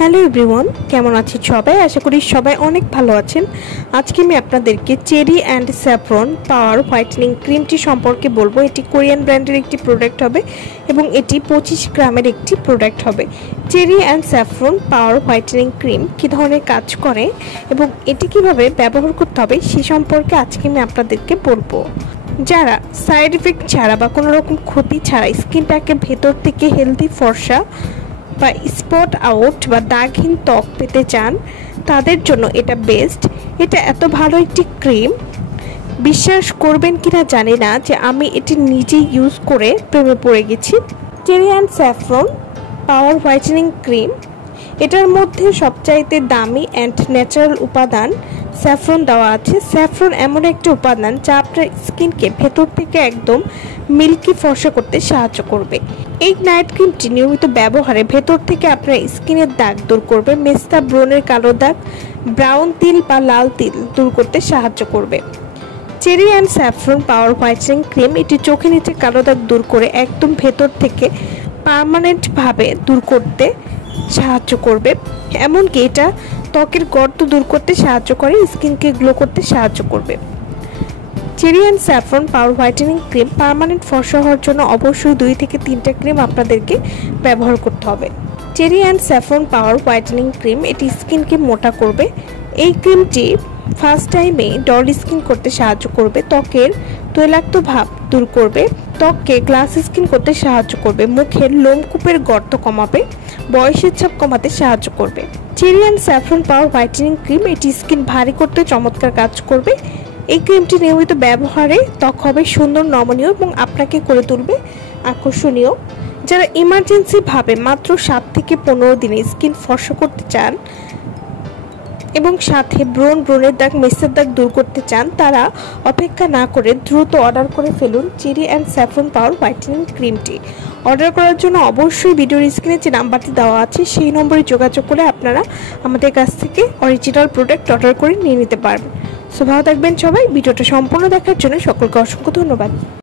Hello everyone, কেমন আছেন সবাই? আশা করি সবাই অনেক ভালো আছেন। আজকে আমি আপনাদেরকে cherry and saffron power whitening ক্রিমটি সম্পর্কে বলবো। এটি কোরিয়ান ব্র্যান্ডের একটি প্রোডাক্ট হবে এবং এটি 25 গ্রামের একটি প্রোডাক্ট হবে। Cherry and saffron power whitening cream কী ধরনের কাজ করে এবং এটি কিভাবে ব্যবহার করতে হবে সে সম্পর্কে আজকে আমি আপনাদেরকে বলবো। যারা সাইড ইফেক্ট ছাড়া বা কোনো রকম ক্ষতি ছাড়া স্কিনটাকে ভেতর থেকে হেলদি ফর্সা বা স্পট আউট বা দাগহীন ত্বক পেতে চান, তাদের জন্য এটা বেস্ট। এটা এত ভালো একটি ক্রিম, বিশ্বাস করবেন কিনা জানি না যে আমি এটি নিজেই ইউজ করে প্রেমে পড়ে গেছি। Cherry and saffron power whitening cream, এটার মধ্যে সবচাইতে দামি অ্যান্ড ন্যাচারাল উপাদান স্যাফরন দেওয়া আছে। স্যাফরন এমন একটা উপাদান যা আপনার স্কিনকে ভেতর থেকে একদম মিল্কি ফর্সা করতে সাহায্য করবে। এই নাইট ক্রিমটি নিয়মিত ব্যবহারে ভেতর থেকে আপনার স্কিনের দাগ দূর করবে, মেস্তা ব্রণের কালো দাগ, ব্রাউন তিল বা লাল তিল দূর করতে সাহায্য করবে। Cherry and saffron power whitening cream এটি চোখের নিচে কালো দাগ দূর করে একদম ভেতর থেকে পার্মানেন্টভাবে দূর করতে সাহায্য করবে। এমনকি এটা ত্বকের গর্ত দূর করতে সাহায্য করে, স্কিনকে গ্লো করতে সাহায্য করবে। Cherry and saffron power whitening cream permanent ফর্সা হওয়ার জন্য অবশ্যই 2 থেকে 3টা ক্রিম আপনাদেরকে ব্যবহার করতে হবে। Cherry and saffron power whitening cream এটি স্কিনকে মোটা করবে। এই ক্রিমটি ফার্স্ট টাইমে ডল স্কিন করতে সাহায্য করবে, ত্বকের তৈলাক্ত ভাব দূর করবে, ত্বককে গ্লাস স্কিন করতে সাহায্য করবে, মুখের লোমকূপের গর্ত কমাবে, বয়সের ছাপ কমাতে সাহায্য করবে। Cherry and saffron power whitening cream এটি স্কিন ভারী করতে চমৎকার কাজ করবে। এই ক্রিমটি নিয়মিত ব্যবহারে ত্বক হবে সুন্দর, নমনীয় এবং আপনাকে করে তুলবে আকর্ষণীয়। যারা ইমার্জেন্সিভাবে মাত্র 7 থেকে 15 দিনে স্কিন ফর্সা করতে চান এবং সাথে ব্রণের দাগ, মেস্তার দাগ দূর করতে চান, তারা অপেক্ষা না করে দ্রুত অর্ডার করে ফেলুন cherry and saffron power whitening ক্রিমটি। অর্ডার করার জন্য অবশ্যই ভিডিওর স্ক্রিনে যে নাম্বারটি দেওয়া আছে সেই নম্বরে যোগাযোগ করে আপনারা আমাদের কাছ থেকে অরিজিনাল প্রোডাক্ট অর্ডার করে নিয়ে নিতে পারবেন। সো ভালো থাকবেন সবাই। ভিডিওটা সম্পূর্ণ দেখার জন্য সকলকে অসংখ্য ধন্যবাদ।